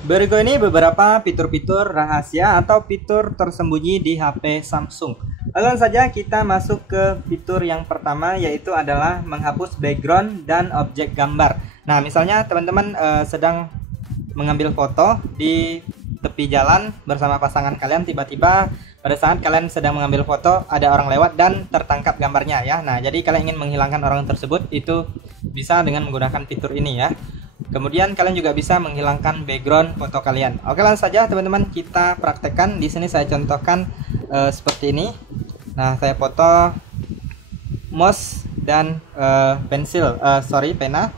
Berikut ini beberapa fitur-fitur rahasia atau fitur tersembunyi di HP Samsung. Langsung saja kita masuk ke fitur yang pertama, yaitu adalah menghapus background dan objek gambar. Nah, misalnya teman-teman sedang mengambil foto di tepi jalan bersama pasangan kalian, tiba-tiba pada saat kalian sedang mengambil foto ada orang lewat dan tertangkap gambarnya ya. Nah, jadi kalian ingin menghilangkan orang tersebut, itu bisa dengan menggunakan fitur ini ya. Kemudian kalian juga bisa menghilangkan background foto kalian. Oke, langsung saja teman-teman kita praktekkan. Di sini saya contohkan seperti ini. Nah, saya foto mouse dan pena.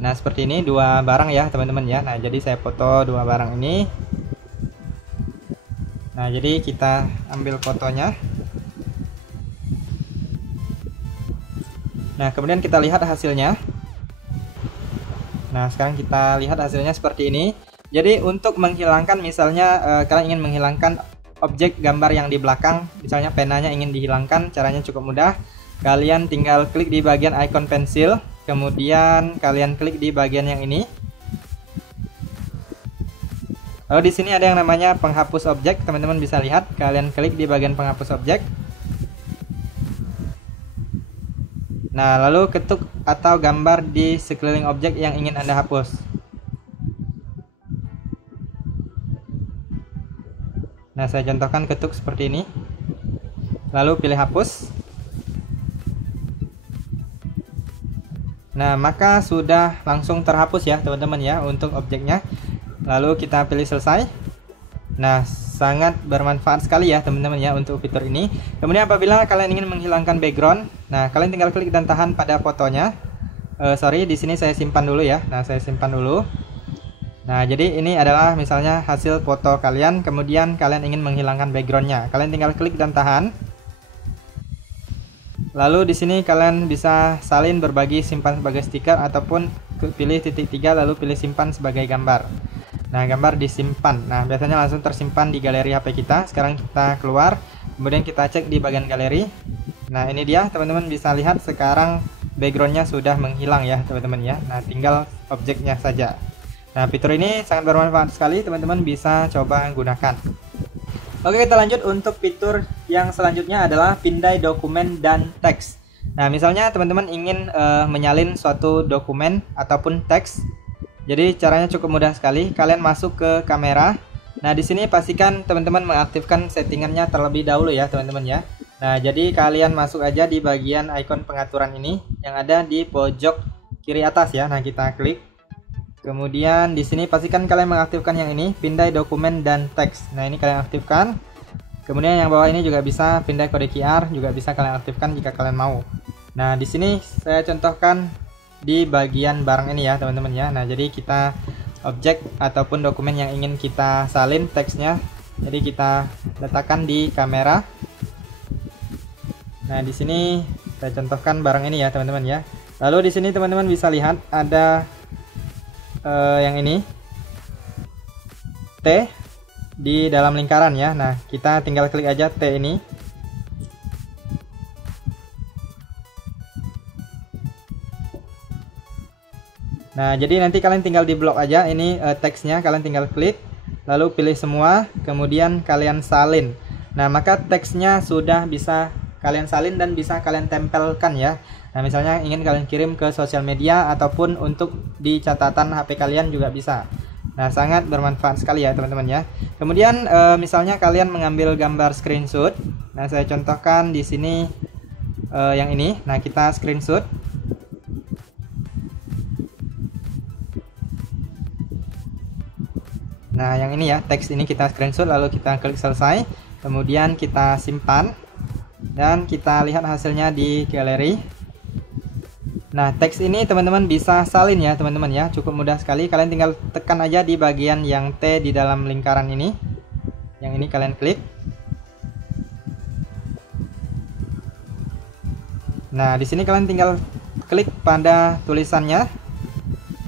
Nah, seperti ini dua barang ya teman-teman ya. Nah, jadi saya foto dua barang ini. Nah, jadi kita ambil fotonya. Nah, kemudian kita lihat hasilnya. Nah, sekarang kita lihat hasilnya seperti ini. Jadi untuk menghilangkan, misalnya kalian ingin menghilangkan objek gambar yang di belakang, misalnya penanya ingin dihilangkan, caranya cukup mudah. Kalian tinggal klik di bagian icon pensil, kemudian kalian klik di bagian yang ini. Lalu di sini ada yang namanya penghapus objek, teman-teman bisa lihat. Kalian klik di bagian penghapus objek. Nah, lalu ketuk atau gambar di sekeliling objek yang ingin Anda hapus. Nah, saya contohkan ketuk seperti ini. Lalu pilih hapus. Nah, maka sudah langsung terhapus ya teman-teman ya untuk objeknya. Lalu kita pilih selesai. Nah, sangat bermanfaat sekali ya teman-teman ya untuk fitur ini. Kemudian apabila kalian ingin menghilangkan background, nah kalian tinggal klik dan tahan pada fotonya. Di sini saya simpan dulu ya. Nah, saya simpan dulu. Nah, jadi ini adalah misalnya hasil foto kalian, kemudian kalian ingin menghilangkan backgroundnya. Kalian tinggal klik dan tahan. Lalu di sini kalian bisa salin, berbagi, simpan sebagai stiker, ataupun pilih titik 3 lalu pilih simpan sebagai gambar. Nah, gambar disimpan. Nah, biasanya langsung tersimpan di galeri HP kita. Sekarang kita keluar, kemudian kita cek di bagian galeri. Nah, ini dia teman-teman bisa lihat sekarang backgroundnya sudah menghilang ya teman-teman ya. Nah, tinggal objeknya saja. Nah, fitur ini sangat bermanfaat sekali, teman-teman bisa coba gunakan. Oke, kita lanjut untuk fitur yang selanjutnya adalah pindai dokumen dan teks. Nah, misalnya teman-teman ingin menyalin suatu dokumen ataupun teks. Jadi caranya cukup mudah sekali. Kalian masuk ke kamera. Nah, di sini pastikan teman-teman mengaktifkan settingannya terlebih dahulu ya teman-teman ya. Nah, jadi kalian masuk aja di bagian ikon pengaturan ini yang ada di pojok kiri atas ya. Nah, kita klik. Kemudian di sini pastikan kalian mengaktifkan yang ini, pindai dokumen dan teks. Nah, ini kalian aktifkan. Kemudian yang bawah ini juga bisa pindai kode QR, juga bisa kalian aktifkan jika kalian mau. Nah, di sini saya contohkan di bagian barang ini ya teman-teman ya. Nah, jadi kita objek ataupun dokumen yang ingin kita salin teksnya, jadi kita letakkan di kamera. Nah, di sini saya contohkan barang ini ya teman-teman ya. Lalu di sini teman-teman bisa lihat ada yang ini T di dalam lingkaran ya. Nah, kita tinggal klik aja T ini. Nah, jadi nanti kalian tinggal di blok aja ini teksnya, kalian tinggal klik lalu pilih semua, kemudian kalian salin. Nah, maka teksnya sudah bisa kalian salin dan bisa kalian tempelkan ya. Nah, misalnya ingin kalian kirim ke sosial media ataupun untuk di catatan HP kalian juga bisa. Nah, sangat bermanfaat sekali ya teman-teman ya. Kemudian misalnya kalian mengambil gambar screenshot. Nah, saya contohkan di sini yang ini. Nah, kita screenshot. Nah, yang ini ya, teks ini kita screenshot lalu kita klik selesai. Kemudian kita simpan dan kita lihat hasilnya di galeri. Nah, teks ini teman-teman bisa salin ya teman-teman ya, cukup mudah sekali. Kalian tinggal tekan aja di bagian yang T di dalam lingkaran ini. Yang ini kalian klik. Nah, di sini kalian tinggal klik pada tulisannya,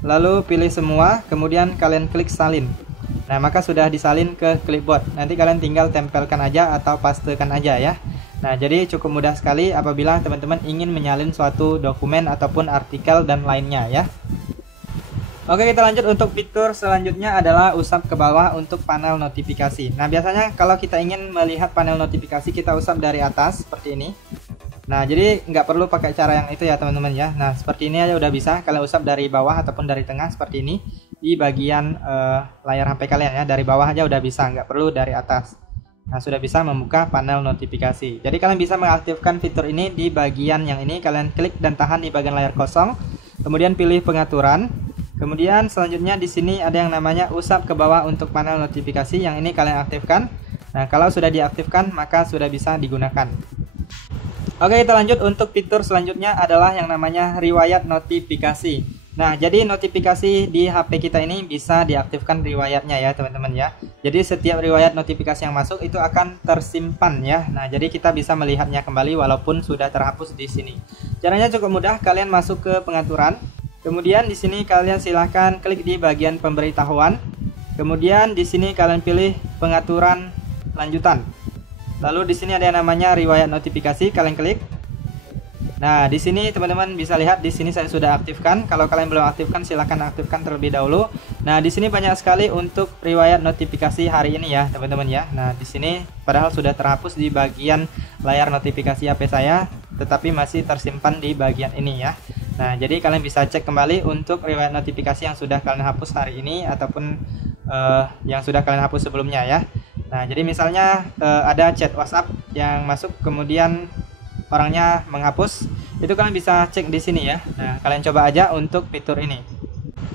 lalu pilih semua, kemudian kalian klik salin. Nah, maka sudah disalin ke clipboard. Nanti kalian tinggal tempelkan aja atau pastekan aja ya. Nah, jadi cukup mudah sekali apabila teman-teman ingin menyalin suatu dokumen ataupun artikel dan lainnya ya. Oke, kita lanjut untuk fitur selanjutnya adalah usap ke bawah untuk panel notifikasi. Nah, biasanya kalau kita ingin melihat panel notifikasi, kita usap dari atas seperti ini. Nah, jadi nggak perlu pakai cara yang itu ya teman-teman ya. Nah, seperti ini aja udah bisa. Kalian usap dari bawah ataupun dari tengah seperti ini di bagian layar HP kalian ya. Dari bawah aja udah bisa, nggak perlu dari atas. Nah, sudah bisa membuka panel notifikasi. Jadi kalian bisa mengaktifkan fitur ini di bagian yang ini. Kalian klik dan tahan di bagian layar kosong. Kemudian pilih pengaturan. Kemudian selanjutnya di sini ada yang namanya usap ke bawah untuk panel notifikasi. Yang ini kalian aktifkan. Nah, kalau sudah diaktifkan maka sudah bisa digunakan. Oke, kita lanjut untuk fitur selanjutnya adalah yang namanya riwayat notifikasi. Nah, jadi notifikasi di HP kita ini bisa diaktifkan riwayatnya ya teman-teman ya. Jadi setiap riwayat notifikasi yang masuk itu akan tersimpan ya. Nah, jadi kita bisa melihatnya kembali walaupun sudah terhapus di sini. Caranya cukup mudah. Kalian masuk ke pengaturan. Kemudian di sini kalian silahkan klik di bagian pemberitahuan. Kemudian di sini kalian pilih pengaturan lanjutan. Lalu di sini ada yang namanya riwayat notifikasi, kalian klik. Nah, di sini teman-teman bisa lihat di sini saya sudah aktifkan. Kalau kalian belum aktifkan silahkan aktifkan terlebih dahulu. Nah, di sini banyak sekali untuk riwayat notifikasi hari ini ya, teman-teman ya. Nah, di sini padahal sudah terhapus di bagian layar notifikasi HP saya, tetapi masih tersimpan di bagian ini ya. Nah, jadi kalian bisa cek kembali untuk riwayat notifikasi yang sudah kalian hapus hari ini ataupun yang sudah kalian hapus sebelumnya ya. Nah, jadi misalnya ada chat WhatsApp yang masuk kemudian orangnya menghapus, itu kalian bisa cek di sini ya. Nah, kalian coba aja untuk fitur ini.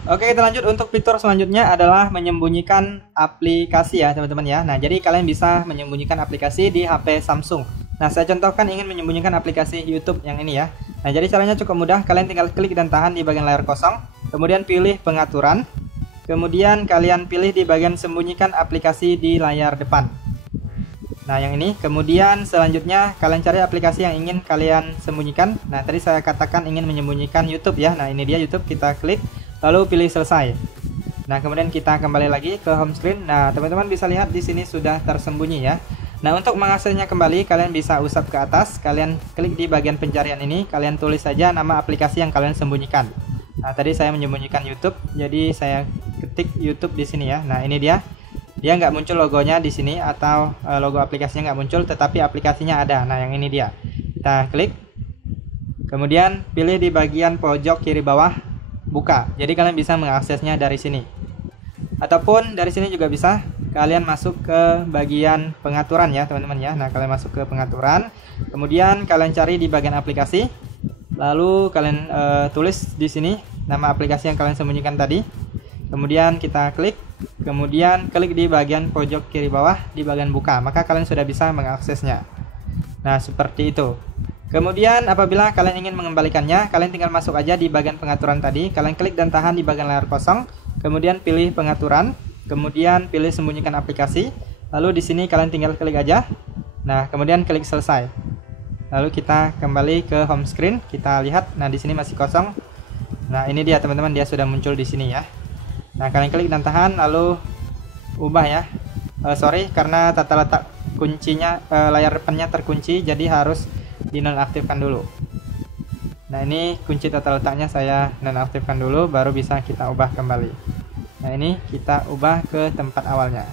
Oke, kita lanjut untuk fitur selanjutnya adalah menyembunyikan aplikasi ya teman-teman ya. Nah, jadi kalian bisa menyembunyikan aplikasi di HP Samsung. Nah, saya contohkan ingin menyembunyikan aplikasi YouTube yang ini ya. Nah, jadi caranya cukup mudah. Kalian tinggal klik dan tahan di bagian layar kosong. Kemudian pilih pengaturan. Kemudian kalian pilih di bagian sembunyikan aplikasi di layar depan. Nah, yang ini. Kemudian selanjutnya kalian cari aplikasi yang ingin kalian sembunyikan. Nah, tadi saya katakan ingin menyembunyikan YouTube ya. Nah, ini dia YouTube. Kita klik. Lalu pilih selesai. Nah, kemudian kita kembali lagi ke home screen. Nah, teman-teman bisa lihat di sini sudah tersembunyi ya. Nah, untuk mengaksesnya kembali kalian bisa usap ke atas, kalian klik di bagian pencarian ini, kalian tulis saja nama aplikasi yang kalian sembunyikan. Nah, tadi saya menyembunyikan YouTube, jadi saya ketik YouTube di sini ya. Nah, ini dia. Dia nggak muncul logonya di sini atau logo aplikasinya nggak muncul, tetapi aplikasinya ada. Nah, yang ini dia. Kita klik. Kemudian pilih di bagian pojok kiri bawah, buka. Jadi kalian bisa mengaksesnya dari sini. Ataupun dari sini juga bisa. Kalian masuk ke bagian pengaturan ya teman-teman ya. Nah, kalian masuk ke pengaturan, kemudian kalian cari di bagian aplikasi, lalu kalian tulis di sini nama aplikasi yang kalian sembunyikan tadi. Kemudian kita klik, kemudian klik di bagian pojok kiri bawah di bagian buka, maka kalian sudah bisa mengaksesnya. Nah, seperti itu. Kemudian apabila kalian ingin mengembalikannya, kalian tinggal masuk aja di bagian pengaturan tadi, kalian klik dan tahan di bagian layar kosong, kemudian pilih pengaturan. Kemudian pilih sembunyikan aplikasi. Lalu di sini kalian tinggal klik aja. Nah, kemudian klik selesai. Lalu kita kembali ke home screen. Kita lihat. Nah, di sini masih kosong. Nah, ini dia teman-teman, dia sudah muncul di sini ya. Nah, kalian klik dan tahan lalu ubah ya. Sorry karena tata letak kuncinya layar depannya terkunci, jadi harus dinonaktifkan dulu. Nah, ini kunci tata letaknya saya nonaktifkan dulu baru bisa kita ubah kembali. Nah, ini kita ubah ke tempat awalnya.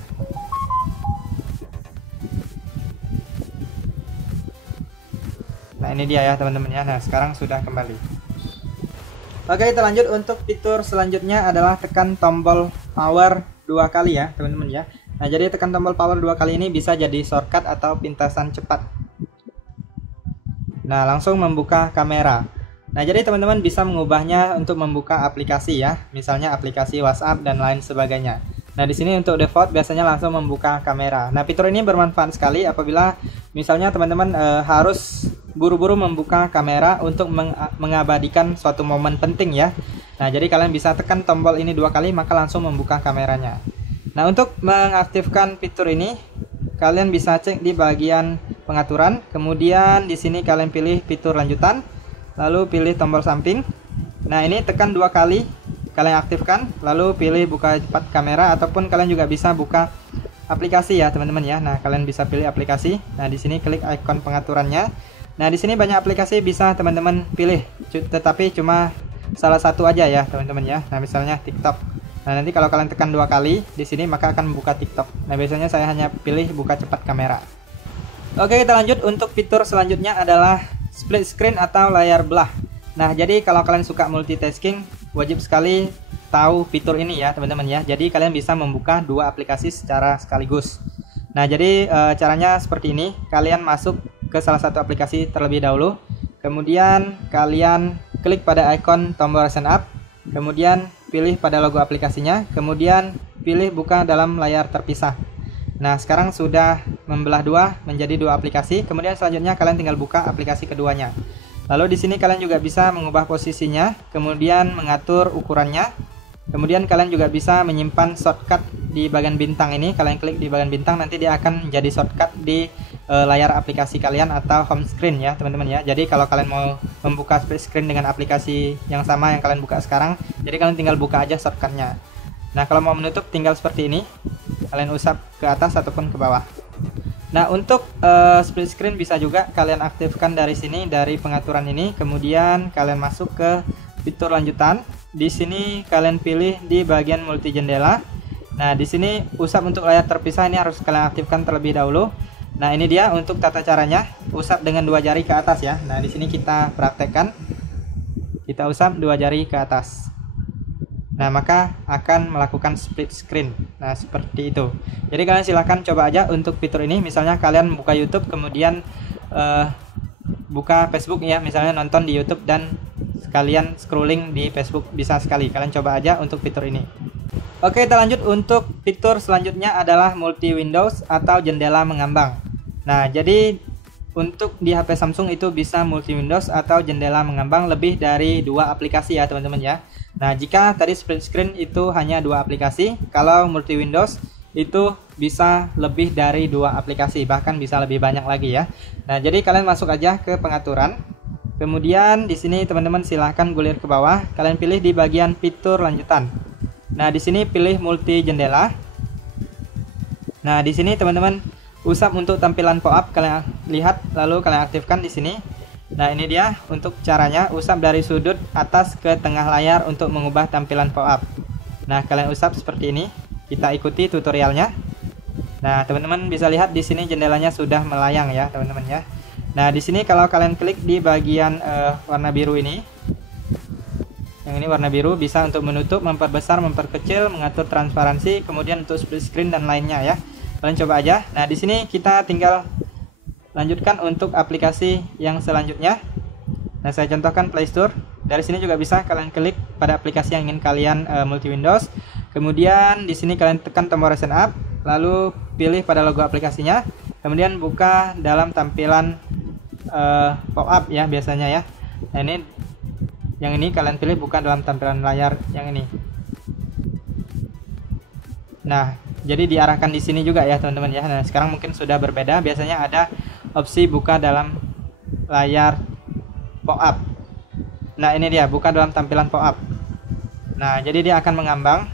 Nah, ini dia ya teman-teman ya. Nah, sekarang sudah kembali. Oke, kita lanjut untuk fitur selanjutnya adalah tekan tombol power 2 kali ya teman-teman ya. Nah, jadi tekan tombol power 2 kali ini bisa jadi shortcut atau pintasan cepat. Nah, langsung membuka kamera. Nah, jadi teman-teman bisa mengubahnya untuk membuka aplikasi ya, misalnya aplikasi WhatsApp dan lain sebagainya. Nah, di sini untuk default biasanya langsung membuka kamera. Nah, fitur ini bermanfaat sekali apabila misalnya teman-teman harus buru-buru membuka kamera untuk mengabadikan suatu momen penting ya. Nah, jadi kalian bisa tekan tombol ini 2 kali maka langsung membuka kameranya. Nah, untuk mengaktifkan fitur ini kalian bisa cek di bagian pengaturan, kemudian di sini kalian pilih fitur lanjutan. Lalu pilih tombol samping. Nah, ini tekan 2 kali, kalian aktifkan. Lalu pilih buka cepat kamera ataupun kalian juga bisa buka aplikasi ya teman-teman ya. Nah, kalian bisa pilih aplikasi. Nah, di sini klik ikon pengaturannya. Nah, di sini banyak aplikasi bisa teman-teman pilih, tetapi cuma salah satu aja ya teman-teman ya. Nah misalnya TikTok. Nah nanti kalau kalian tekan 2 kali di sini maka akan membuka TikTok. Nah biasanya saya hanya pilih buka cepat kamera. Oke, kita lanjut. Untuk fitur selanjutnya adalah split screen atau layar belah. Nah jadi kalau kalian suka multitasking wajib sekali tahu fitur ini ya teman-teman ya. Jadi kalian bisa membuka 2 aplikasi secara sekaligus. Nah jadi caranya seperti ini. Kalian masuk ke salah satu aplikasi terlebih dahulu. Kemudian kalian klik pada ikon tombol recent app. Kemudian pilih pada logo aplikasinya. Kemudian pilih buka dalam layar terpisah. Nah sekarang sudah membelah 2 menjadi 2 aplikasi. Kemudian selanjutnya kalian tinggal buka aplikasi keduanya. Lalu di sini kalian juga bisa mengubah posisinya, kemudian mengatur ukurannya. Kemudian kalian juga bisa menyimpan shortcut di bagian bintang ini. Kalian klik di bagian bintang, nanti dia akan menjadi shortcut di layar aplikasi kalian atau home screen ya teman-teman ya. Jadi kalau kalian mau membuka split screen dengan aplikasi yang sama yang kalian buka sekarang, jadi kalian tinggal buka aja shortcutnya. Nah kalau mau menutup tinggal seperti ini. Kalian usap ke atas ataupun ke bawah. Nah untuk split screen bisa juga kalian aktifkan dari sini, dari pengaturan ini. Kemudian kalian masuk ke fitur lanjutan. Di sini kalian pilih di bagian multi jendela. Nah di sini usap untuk layar terpisah ini harus kalian aktifkan terlebih dahulu. Nah ini dia untuk tata caranya, usap dengan 2 jari ke atas ya. Nah di sini kita praktekkan, kita usap 2 jari ke atas. Nah maka akan melakukan split screen. Nah seperti itu. Jadi kalian silahkan coba aja untuk fitur ini. Misalnya kalian buka YouTube kemudian buka Facebook ya, misalnya nonton di YouTube dan sekalian scrolling di Facebook, bisa sekali. Kalian coba aja untuk fitur ini. Oke, kita lanjut. Untuk fitur selanjutnya adalah multi windows atau jendela mengambang. Nah jadi untuk di HP Samsung itu bisa multi windows atau jendela mengambang lebih dari 2 aplikasi ya teman-teman ya. Nah jika tadi split screen itu hanya 2 aplikasi, kalau multi windows itu bisa lebih dari 2 aplikasi, bahkan bisa lebih banyak lagi ya. Nah jadi kalian masuk aja ke pengaturan. Kemudian di sini teman-teman silahkan gulir ke bawah. Kalian pilih di bagian fitur lanjutan. Nah di sini pilih multi jendela. Nah di sini teman-teman usap untuk tampilan pop-up, kalian lihat lalu kalian aktifkan di sini. Nah ini dia untuk caranya, usap dari sudut atas ke tengah layar untuk mengubah tampilan pop-up. Nah kalian usap seperti ini. Kita ikuti tutorialnya. Nah teman-teman bisa lihat di sini jendelanya sudah melayang ya teman-teman ya. Nah di sini kalau kalian klik di bagian warna biru ini, yang ini warna biru, bisa untuk menutup, memperbesar, memperkecil, mengatur transparansi, kemudian untuk split screen dan lainnya ya. Kalian coba aja. Nah di sini kita tinggal lanjutkan untuk aplikasi yang selanjutnya. Nah saya contohkan Play Store. Dari sini juga bisa kalian klik pada aplikasi yang ingin kalian multi Windows. Kemudian di sini kalian tekan tombol recent app, lalu pilih pada logo aplikasinya. Kemudian buka dalam tampilan pop-up ya biasanya ya. Nah ini yang ini kalian pilih buka dalam tampilan layar yang ini. Nah jadi diarahkan di sini juga ya teman-teman ya. Nah sekarang mungkin sudah berbeda. Biasanya ada opsi buka dalam layar pop-up. Nah ini dia, buka dalam tampilan pop-up. Nah jadi dia akan mengambang.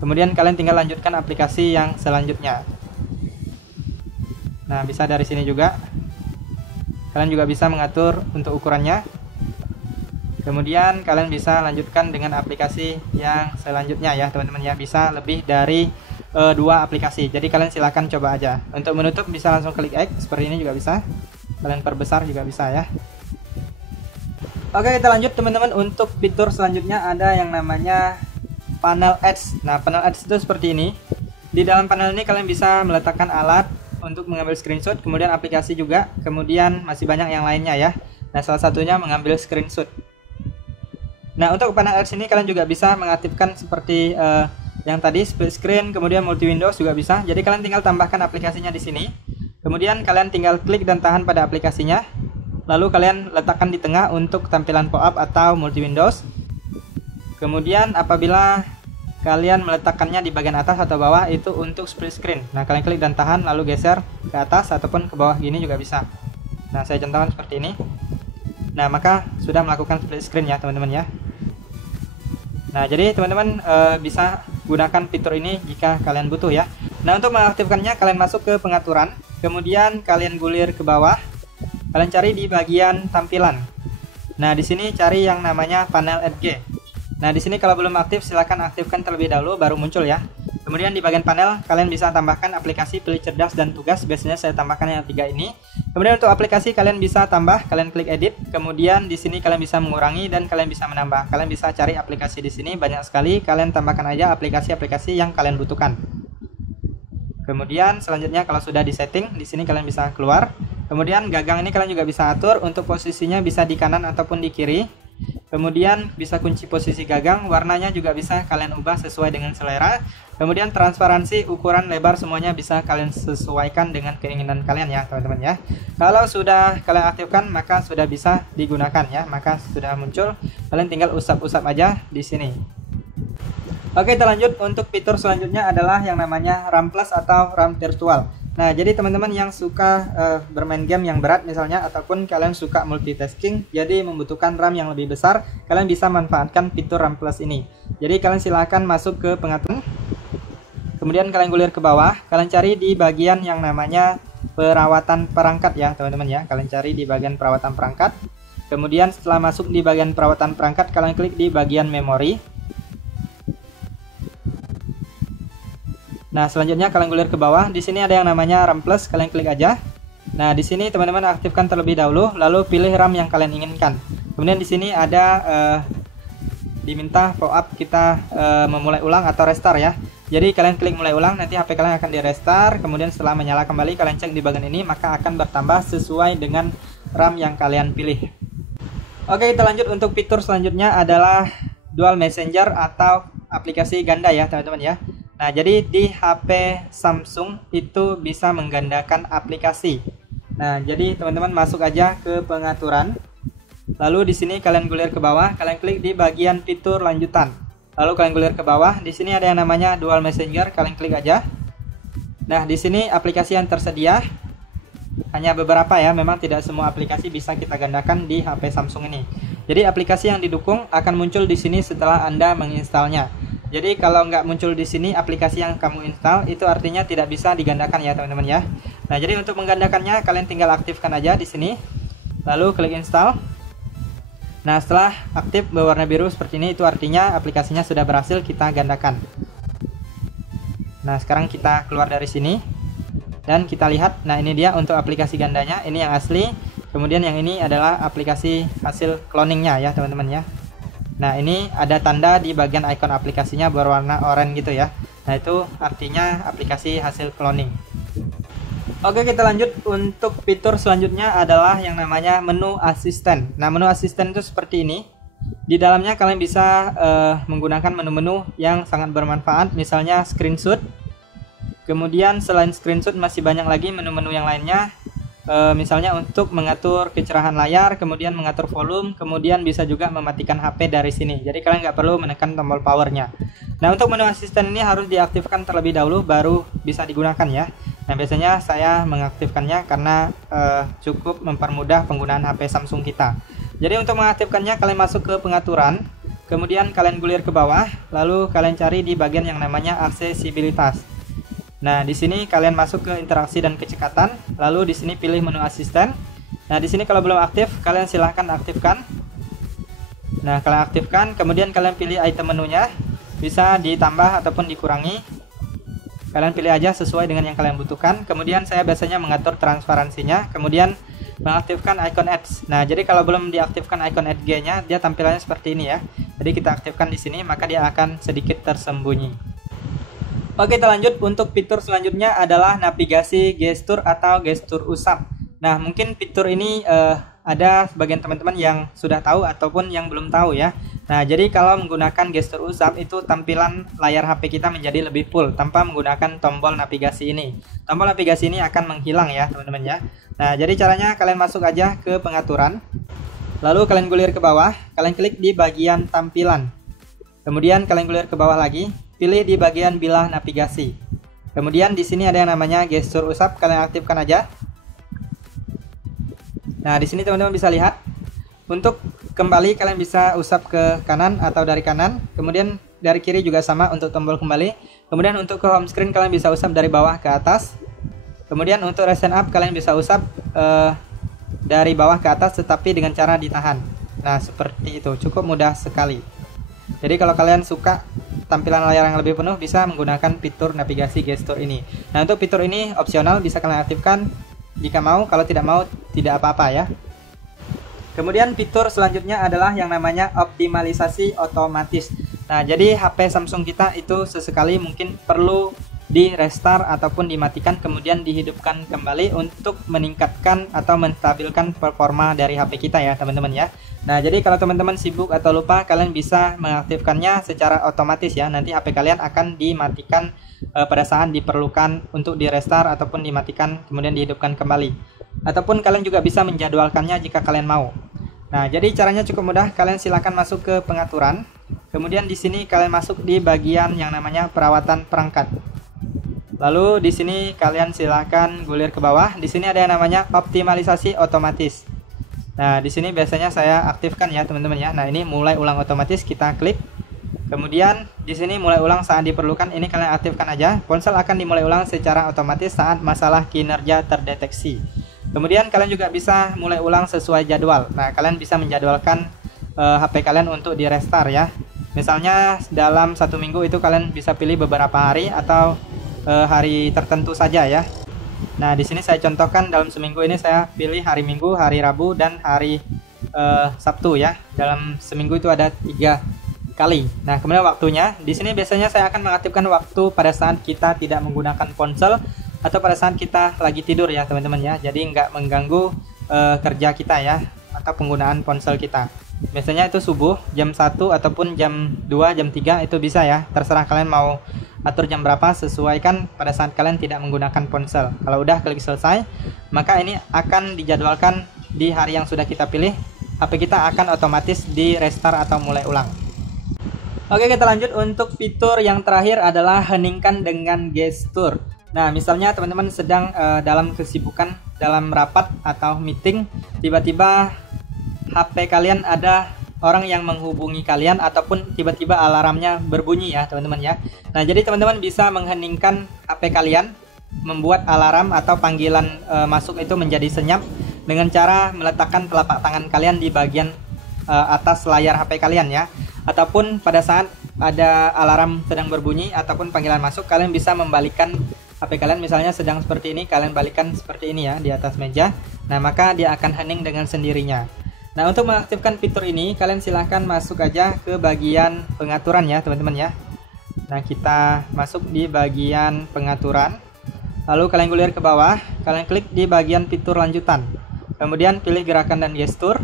Kemudian kalian tinggal lanjutkan aplikasi yang selanjutnya. Nah bisa dari sini juga. Kalian juga bisa mengatur untuk ukurannya. Kemudian kalian bisa lanjutkan dengan aplikasi yang selanjutnya ya teman-teman ya. Bisa lebih dari 2 aplikasi. Jadi kalian silahkan coba aja. Untuk menutup bisa langsung klik X, seperti ini juga bisa. Kalian perbesar juga bisa ya. Oke kita lanjut teman-teman. Untuk fitur selanjutnya ada yang namanya panel Ads. Nah panel Ads itu seperti ini. Di dalam panel ini kalian bisa meletakkan alat untuk mengambil screenshot, kemudian aplikasi juga, kemudian masih banyak yang lainnya ya. Nah salah satunya mengambil screenshot. Nah untuk panel Ads ini kalian juga bisa mengaktifkan seperti yang tadi split screen, kemudian multi windows juga bisa. Jadi kalian tinggal tambahkan aplikasinya di sini. Kemudian kalian tinggal klik dan tahan pada aplikasinya. Lalu kalian letakkan di tengah untuk tampilan pop-up atau multi windows. Kemudian apabila kalian meletakkannya di bagian atas atau bawah itu untuk split screen. Nah kalian klik dan tahan lalu geser ke atas ataupun ke bawah gini juga bisa. Nah saya contohkan seperti ini. Nah maka sudah melakukan split screen ya teman-teman ya. Nah jadi teman-teman bisa gunakan fitur ini jika kalian butuh ya. Nah untuk mengaktifkannya kalian masuk ke pengaturan. Kemudian kalian gulir ke bawah. Kalian cari di bagian tampilan. Nah di sini cari yang namanya panel Edge. Nah, di sini kalau belum aktif silahkan aktifkan terlebih dahulu baru muncul ya. Kemudian di bagian panel kalian bisa tambahkan aplikasi pilih cerdas dan tugas. Biasanya saya tambahkan yang 3 ini. Kemudian untuk aplikasi kalian bisa tambah, kalian klik edit. Kemudian di sini kalian bisa mengurangi dan kalian bisa menambah. Kalian bisa cari aplikasi di sini banyak sekali. Kalian tambahkan aja aplikasi-aplikasi yang kalian butuhkan. Kemudian selanjutnya kalau sudah di setting, di sini kalian bisa keluar. Kemudian gagang ini kalian juga bisa atur untuk posisinya bisa di kanan ataupun di kiri. Kemudian bisa kunci posisi gagang, warnanya juga bisa kalian ubah sesuai dengan selera. Kemudian transparansi, ukuran, lebar semuanya bisa kalian sesuaikan dengan keinginan kalian ya teman-teman ya. Kalau sudah kalian aktifkan maka sudah bisa digunakan ya, maka sudah muncul. Kalian tinggal usap-usap aja di sini. Oke, kita lanjut. Untuk fitur selanjutnya adalah yang namanya RAM Plus atau RAM virtual. Nah, jadi teman-teman yang suka bermain game yang berat misalnya, ataupun kalian suka multitasking, jadi membutuhkan RAM yang lebih besar, kalian bisa manfaatkan fitur RAM Plus ini. Jadi kalian silahkan masuk ke pengaturan, kemudian kalian gulir ke bawah, kalian cari di bagian yang namanya perawatan perangkat ya teman-teman ya. Kalian cari di bagian perawatan perangkat, kemudian setelah masuk di bagian perawatan perangkat, kalian klik di bagian memori. Nah, selanjutnya kalian gulir ke bawah. Di sini ada yang namanya RAM Plus, kalian klik aja. Nah, di sini teman-teman aktifkan terlebih dahulu, lalu pilih RAM yang kalian inginkan. Kemudian di sini ada diminta pop-up kita memulai ulang atau restart ya. Jadi kalian klik mulai ulang, nanti HP kalian akan di restart. Kemudian setelah menyala kembali, kalian cek di bagian ini, maka akan bertambah sesuai dengan RAM yang kalian pilih. Oke, kita lanjut. Untuk fitur selanjutnya adalah dual messenger atau aplikasi ganda ya teman-teman ya. Nah, jadi di HP Samsung itu bisa menggandakan aplikasi. Nah, jadi teman-teman masuk aja ke pengaturan. Lalu di sini kalian gulir ke bawah, kalian klik di bagian fitur lanjutan. Lalu kalian gulir ke bawah, di sini ada yang namanya dual messenger, kalian klik aja. Nah, di sini aplikasi yang tersedia hanya beberapa ya, memang tidak semua aplikasi bisa kita gandakan di HP Samsung ini. Jadi aplikasi yang didukung akan muncul di sini setelah Anda menginstalnya. Jadi kalau nggak muncul di sini aplikasi yang kamu install, itu artinya tidak bisa digandakan ya teman-teman ya. Nah, jadi untuk menggandakannya kalian tinggal aktifkan aja di sini, lalu klik install. Nah, setelah aktif berwarna biru seperti ini, itu artinya aplikasinya sudah berhasil kita gandakan. Nah, sekarang kita keluar dari sini dan kita lihat. Nah, ini dia untuk aplikasi gandanya, ini yang asli. Kemudian yang ini adalah aplikasi hasil cloningnya ya teman-teman ya. Nah, ini ada tanda di bagian icon aplikasinya berwarna oranye gitu ya. Nah, itu artinya aplikasi hasil cloning. Oke, kita lanjut. Untuk fitur selanjutnya adalah yang namanya menu asisten. Nah, menu asisten itu seperti ini. Di dalamnya kalian bisa menggunakan menu-menu yang sangat bermanfaat, misalnya screenshot. Kemudian selain screenshot masih banyak lagi menu-menu yang lainnya. Misalnya untuk mengatur kecerahan layar, kemudian mengatur volume, kemudian bisa juga mematikan HP dari sini. Jadi kalian nggak perlu menekan tombol powernya. Nah, untuk menu asisten ini harus diaktifkan terlebih dahulu baru bisa digunakan ya. Nah, biasanya saya mengaktifkannya karena cukup mempermudah penggunaan HP Samsung kita. Jadi untuk mengaktifkannya kalian masuk ke pengaturan, kemudian kalian gulir ke bawah, lalu kalian cari di bagian yang namanya aksesibilitas. Nah, di sini kalian masuk ke interaksi dan kecekatan, lalu di sini pilih menu asisten. Nah, di sini kalau belum aktif, kalian silahkan aktifkan. Nah, kalian aktifkan, kemudian kalian pilih item menunya, bisa ditambah ataupun dikurangi. Kalian pilih aja sesuai dengan yang kalian butuhkan. Kemudian saya biasanya mengatur transparansinya, kemudian mengaktifkan icon ads. Nah, jadi kalau belum diaktifkan icon ads-nya, dia tampilannya seperti ini ya. Jadi kita aktifkan di sini, maka dia akan sedikit tersembunyi. Oke, kita lanjut. Untuk fitur selanjutnya adalah navigasi gestur atau gestur usap. Nah, mungkin fitur ini ada sebagian teman-teman yang sudah tahu ataupun yang belum tahu ya. Nah, jadi kalau menggunakan gestur usap itu tampilan layar HP kita menjadi lebih full tanpa menggunakan tombol navigasi ini. Tombol navigasi ini akan menghilang ya teman-teman ya. Nah, jadi caranya kalian masuk aja ke pengaturan. Lalu kalian gulir ke bawah, kalian klik di bagian tampilan. Kemudian kalian gulir ke bawah lagi, pilih di bagian bilah navigasi. Kemudian di sini ada yang namanya gestur usap, kalian aktifkan aja. Nah, di sini teman-teman bisa lihat. Untuk kembali kalian bisa usap ke kanan atau dari kanan. Kemudian dari kiri juga sama untuk tombol kembali. Kemudian untuk ke home screen kalian bisa usap dari bawah ke atas. Kemudian untuk raise up kalian bisa usap dari bawah ke atas tetapi dengan cara ditahan. Nah, seperti itu, cukup mudah sekali. Jadi kalau kalian suka tampilan layar yang lebih penuh, bisa menggunakan fitur navigasi gestur ini. Nah, untuk fitur ini opsional, bisa kalian aktifkan jika mau. Kalau tidak mau, tidak apa-apa ya. Kemudian fitur selanjutnya adalah yang namanya optimalisasi otomatis. Nah, jadi HP Samsung kita itu sesekali mungkin perlu di restart ataupun dimatikan kemudian dihidupkan kembali untuk meningkatkan atau menstabilkan performa dari HP kita ya teman-teman ya. Nah, jadi kalau teman-teman sibuk atau lupa, kalian bisa mengaktifkannya secara otomatis ya. Nanti HP kalian akan dimatikan pada saat diperlukan untuk di restart ataupun dimatikan kemudian dihidupkan kembali. Ataupun kalian juga bisa menjadwalkannya jika kalian mau. Nah, jadi caranya cukup mudah. Kalian silakan masuk ke pengaturan. Kemudian di sini kalian masuk di bagian yang namanya perawatan perangkat. Lalu di sini kalian silakan gulir ke bawah. Di sini ada yang namanya optimalisasi otomatis. Nah, di sini biasanya saya aktifkan ya teman-teman ya. Nah, ini mulai ulang otomatis, kita klik. Kemudian di sini mulai ulang saat diperlukan, ini kalian aktifkan aja. Ponsel akan dimulai ulang secara otomatis saat masalah kinerja terdeteksi. Kemudian kalian juga bisa mulai ulang sesuai jadwal. Nah, kalian bisa menjadwalkan HP kalian untuk di restart ya. Misalnya dalam 1 minggu itu kalian bisa pilih beberapa hari atau hari tertentu saja ya. Nah, di sini saya contohkan dalam seminggu ini saya pilih hari Minggu, hari Rabu, dan hari Sabtu ya. Dalam seminggu itu ada 3 kali. Nah, kemudian waktunya di sini biasanya saya akan mengaktifkan waktu pada saat kita tidak menggunakan ponsel atau pada saat kita lagi tidur ya teman-teman ya. Jadi nggak mengganggu kerja kita ya atau penggunaan ponsel kita. Biasanya itu subuh jam 1 ataupun jam 2, jam 3 itu bisa ya. Terserah kalian mau atur jam berapa, sesuaikan pada saat kalian tidak menggunakan ponsel. Kalau udah klik selesai, maka ini akan dijadwalkan di hari yang sudah kita pilih. HP kita akan otomatis di restart atau mulai ulang. Oke, kita lanjut. Untuk fitur yang terakhir adalah heningkan dengan gestur. Nah, misalnya teman-teman sedang dalam kesibukan, dalam rapat atau meeting, tiba-tiba HP kalian ada orang yang menghubungi kalian ataupun tiba-tiba alarmnya berbunyi ya teman-teman ya. Nah, jadi teman-teman bisa mengheningkan HP kalian, membuat alarm atau panggilan masuk itu menjadi senyap dengan cara meletakkan telapak tangan kalian di bagian atas layar HP kalian ya. Ataupun pada saat ada alarm sedang berbunyi ataupun panggilan masuk, kalian bisa membalikkan HP kalian, misalnya sedang seperti ini, kalian balikan seperti ini ya di atas meja. Nah, maka dia akan hening dengan sendirinya. Nah, untuk mengaktifkan fitur ini, kalian silahkan masuk aja ke bagian pengaturan ya teman-teman ya. Nah, kita masuk di bagian pengaturan. Lalu kalian gulir ke bawah, kalian klik di bagian fitur lanjutan. Kemudian pilih gerakan dan gestur.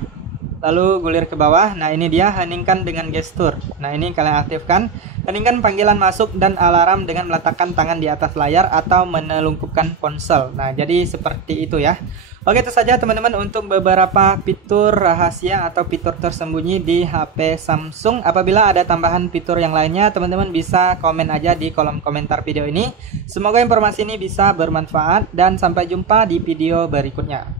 Lalu gulir ke bawah. Nah, ini dia heningkan dengan gestur. Nah, ini kalian aktifkan. Heningkan panggilan masuk dan alarm dengan meletakkan tangan di atas layar atau menelungkupkan ponsel. Nah, jadi seperti itu ya. Oke, itu saja teman-teman untuk beberapa fitur rahasia atau fitur tersembunyi di HP Samsung. Apabila ada tambahan fitur yang lainnya, teman-teman bisa komen aja di kolom komentar video ini. Semoga informasi ini bisa bermanfaat dan sampai jumpa di video berikutnya.